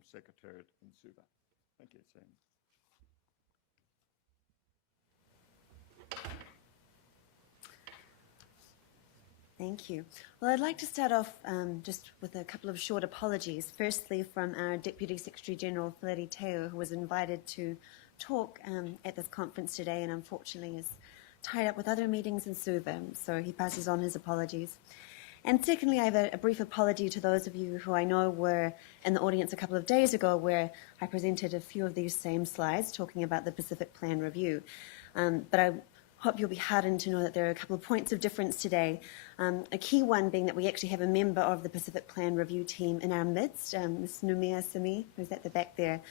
Forum Secretariat in Suva. Thank you, Seini. Thank you. Well, I'd like to start off just with a couple of short apologies. Firstly, from our Deputy Secretary General, Fleri Teo, who was invited to talk at this conference today and unfortunately is tied up with other meetings in Suva, so he passes on his apologies. And secondly, I have a brief apology to those of you who I know were in the audience a couple of days ago where I presented a few of these same slides talking about the Pacific Plan Review. But I hope you'll be heartened to know that there are a couple of points of difference today. A key one being that we actually have a member of the Pacific Plan Review team in our midst, Ms. Numia Simi, who's at the back there.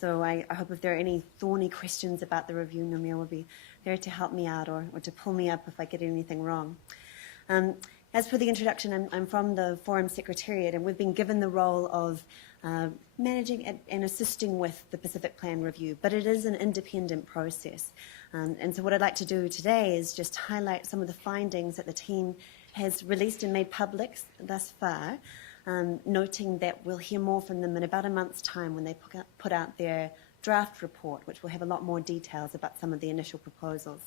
So I hope if there are any thorny questions about the review, Numia will be there to help me out or to pull me up if I get anything wrong. As for the introduction, I'm from the Forum Secretariat, and we've been given the role of managing and assisting with the Pacific Plan Review, but it is an independent process. And so what I'd like to do today is just highlight some of the findings that the team has released and made public thus far, noting that we'll hear more from them in about a month's time when they put out their draft report, which will have a lot more details about some of the initial proposals.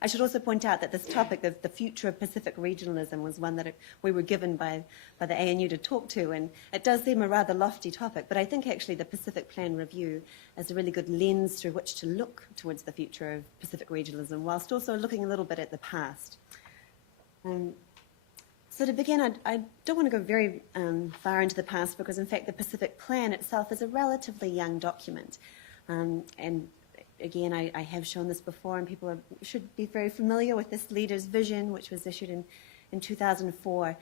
I should also point out that this topic, the future of Pacific regionalism, was one that we were given by the ANU to talk to, and it does seem a rather lofty topic, but I think actually the Pacific Plan Review is a really good lens through which to look towards the future of Pacific regionalism, whilst also looking a little bit at the past. So to begin, I don't want to go very far into the past because, in fact, the Pacific Plan itself is a relatively young document, and again, I have shown this before, and people should be very familiar with this leader's vision, which was issued in 2004.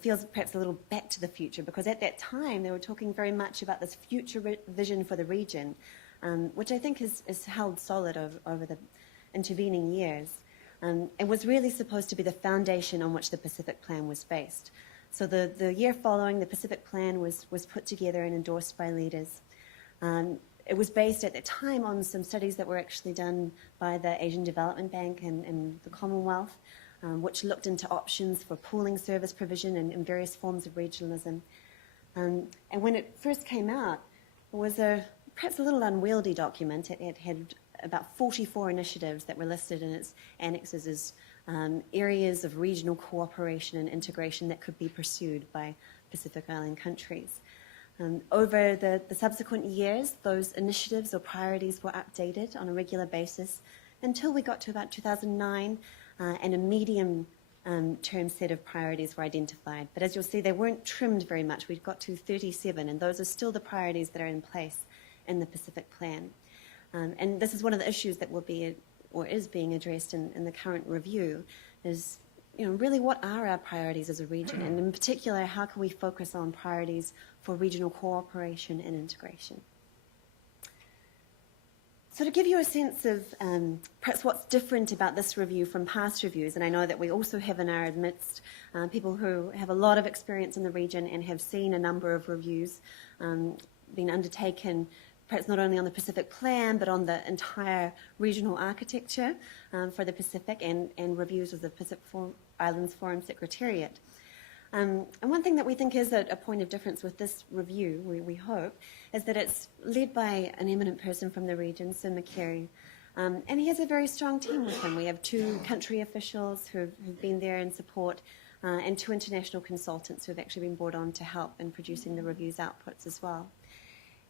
Feels perhaps a little back to the future, because at that time they were talking very much about this future vision for the region, which I think is held solid over the intervening years, and was really supposed to be the foundation on which the Pacific Plan was based. So the year following, the Pacific Plan was put together and endorsed by leaders. It was based at the time on some studies that were actually done by the Asian Development Bank and the Commonwealth, which looked into options for pooling service provision and various forms of regionalism. And when it first came out, it was perhaps a little unwieldy document. It had about 44 initiatives that were listed in its annexes as areas of regional cooperation and integration that could be pursued by Pacific Island countries. Over the subsequent years, those initiatives or priorities were updated on a regular basis until we got to about 2009, and a medium-term set of priorities were identified. But as you'll see, they weren't trimmed very much. We've got to 37, and those are still the priorities that are in place in the Pacific Plan. And this is one of the issues that will be, or is being addressed in the current review, is really what are our priorities as a region? And in particular, how can we focus on priorities for regional cooperation and integration? So to give you a sense of perhaps what's different about this review from past reviews, and I know that we also have in our midst people who have a lot of experience in the region and have seen a number of reviews being undertaken, perhaps not only on the Pacific Plan, but on the entire regional architecture for the Pacific, and reviews of the Pacific Islands Forum Secretariat. And one thing that we think is a point of difference with this review, we hope, is that it's led by an eminent person from the region, Sim McCary, and he has a very strong team with him. We have 2 country officials who've been there in support, and 2 international consultants who have actually been brought on to help in producing the review's outputs as well.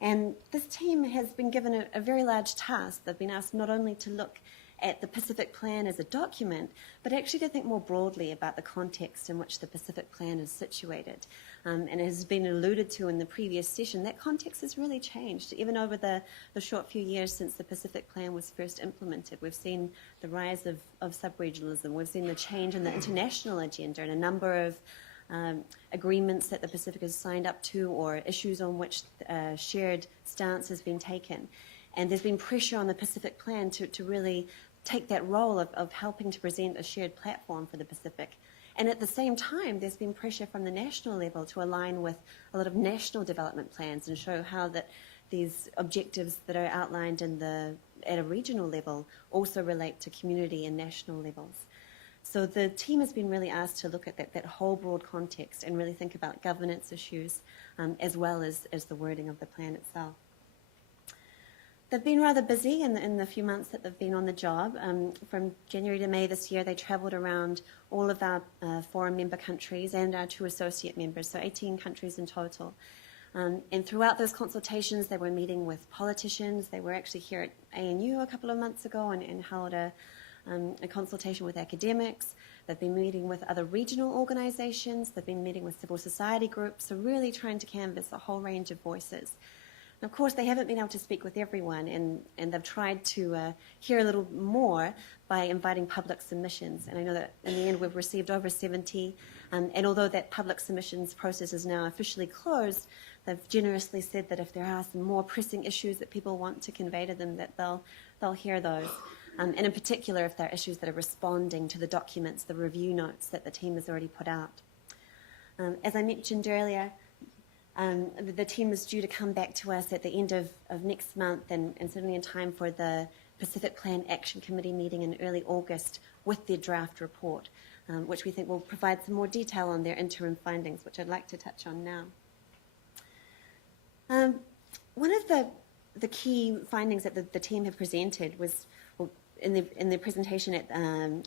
And this team has been given a very large task. They've been asked not only to look at the Pacific Plan as a document, but actually to think more broadly about the context in which the Pacific Plan is situated. And as has been alluded to in the previous session, that context has really changed. Even over the short few years since the Pacific Plan was first implemented, we've seen the rise of sub-regionalism. We've seen the change in the international agenda and a number of agreements that the Pacific has signed up to, or issues on which shared stance has been taken. And there's been pressure on the Pacific Plan to really take that role of helping to present a shared platform for the Pacific. And at the same time, there's been pressure from the national level to align with a lot of national development plans and show how that these objectives that are outlined at a regional level also relate to community and national levels. So the team has been really asked to look at that whole broad context and really think about governance issues as well as the wording of the plan itself. They've been rather busy in the few months that they've been on the job. From January to May this year, they travelled around all of our foreign member countries and our 2 associate members, so 18 countries in total. And throughout those consultations, they were meeting with politicians. They were actually here at ANU a couple of months ago and held a consultation with academics. They've been meeting with other regional organisations. They've been meeting with civil society groups, so really trying to canvass a whole range of voices. And of course, they haven't been able to speak with everyone, and they've tried to hear a little more by inviting public submissions. And I know that in the end we've received over 70, and although that public submissions process is now officially closed, they've generously said that if there are some more pressing issues that people want to convey to them, that they'll hear those. And in particular, if there are issues that are responding to the documents, the review notes that the team has already put out. As I mentioned earlier, the team is due to come back to us at the end of next month and certainly in time for the Pacific Plan Action Committee meeting in early August with their draft report, which we think will provide some more detail on their interim findings, which I'd like to touch on now. One of the key findings that the team have presented was, in the presentation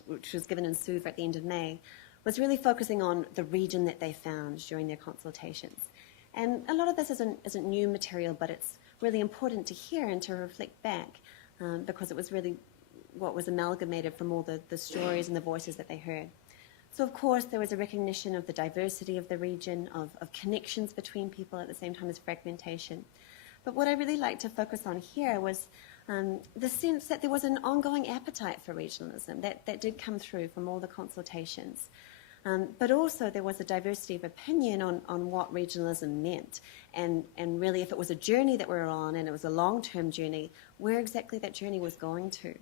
which was given in Suva at the end of May, was really focusing on the region that they found during their consultations. And a lot of this isn't new material, but it's really important to hear and to reflect back because it was really what was amalgamated from all the stories and the voices that they heard. So, of course, there was a recognition of the diversity of the region, of connections between people at the same time as fragmentation. But what I really like to focus on here was the sense that there was an ongoing appetite for regionalism that did come through from all the consultations. But also there was a diversity of opinion on what regionalism meant and really if it was a journey that we were on and it was a long-term journey, where exactly that journey was going to.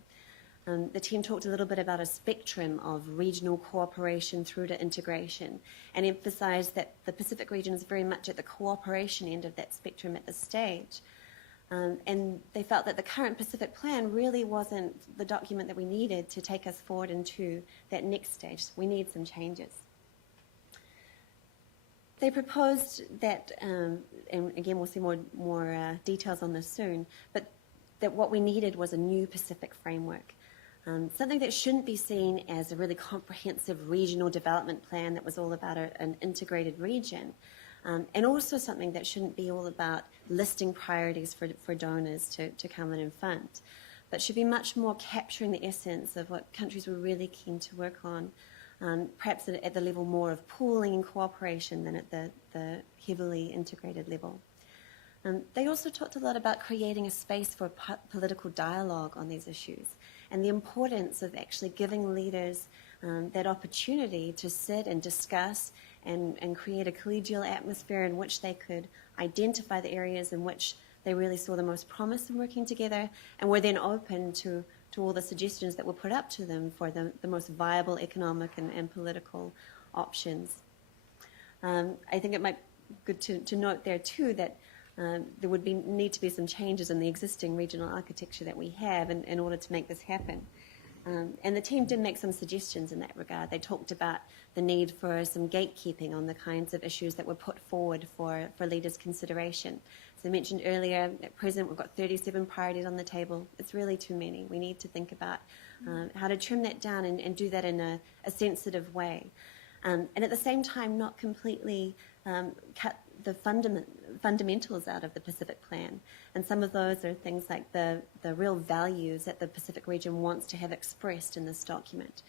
The team talked a little bit about a spectrum of regional cooperation through to integration and emphasized that the Pacific region is very much at the cooperation end of that spectrum at this stage. And they felt that the current Pacific Plan really wasn't the document that we needed to take us forward into that next stage. We need some changes. They proposed that, and again we'll see more details on this soon, but that what we needed was a new Pacific framework. Something that shouldn't be seen as a really comprehensive regional development plan that was all about an integrated region. And also something that shouldn't be all about listing priorities for donors to come in and fund, but should be much more capturing the essence of what countries were really keen to work on, perhaps at the level more of pooling and cooperation than at the heavily integrated level. They also talked a lot about creating a space for political dialogue on these issues and the importance of actually giving leaders that opportunity to sit and discuss and create a collegial atmosphere in which they could identify the areas in which they really saw the most promise in working together and were then open to all the suggestions that were put up to them for the most viable economic and political options. I think it might be good to note there too that there would need to be some changes in the existing regional architecture that we have in order to make this happen. And the team did make some suggestions in that regard. They talked about the need for some gatekeeping on the kinds of issues that were put forward for leaders' consideration. As I mentioned earlier, at present we've got 37 priorities on the table. It's really too many. We need to think about how to trim that down and do that in a sensitive way. And at the same time not completely cut the fundamentals out of the Pacific Plan. And some of those are things like the real values that the Pacific region wants to have expressed in this document.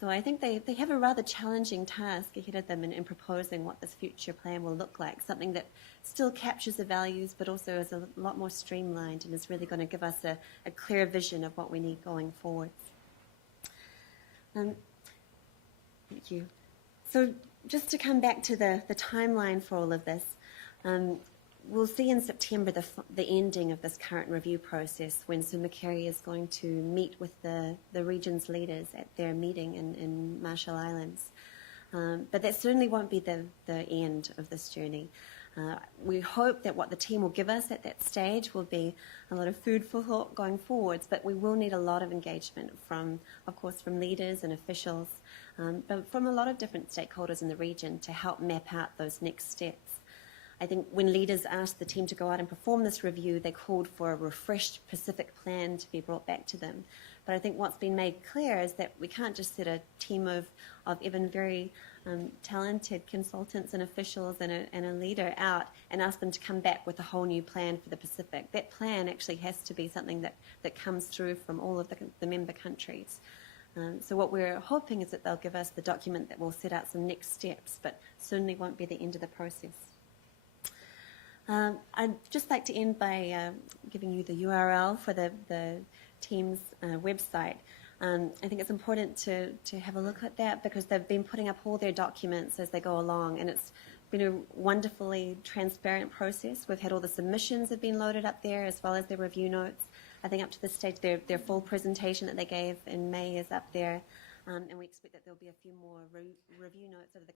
So I think they have a rather challenging task ahead of them in proposing what this future plan will look like, something that still captures the values but also is a lot more streamlined and is really going to give us a clear vision of what we need going forward. Thank you. So just to come back to the timeline for all of this, we'll see in September the ending of this current review process when Sumakeri is going to meet with the region's leaders at their meeting in Marshall Islands. But that certainly won't be the end of this journey. We hope that what the team will give us at that stage will be a lot of food for thought going forwards, but we will need a lot of engagement from, of course, from leaders and officials, but from a lot of different stakeholders in the region to help map out those next steps. I think when leaders asked the team to go out and perform this review, they called for a refreshed Pacific plan to be brought back to them. But I think what's been made clear is that we can't just set a team of even very talented consultants and officials and a leader out and ask them to come back with a whole new plan for the Pacific. That plan actually has to be something that comes through from all of the member countries. So what we're hoping is that they'll give us the document that will set out some next steps, but certainly won't be the end of the process. I'd just like to end by giving you the URL for the team's website. I think it's important to have a look at that because they've been putting up all their documents as they go along, and it's been a wonderfully transparent process. We've had all the submissions have been loaded up there as well as their review notes. I think up to this stage their full presentation that they gave in May is up there, and we expect that there'll be a few more review notes over the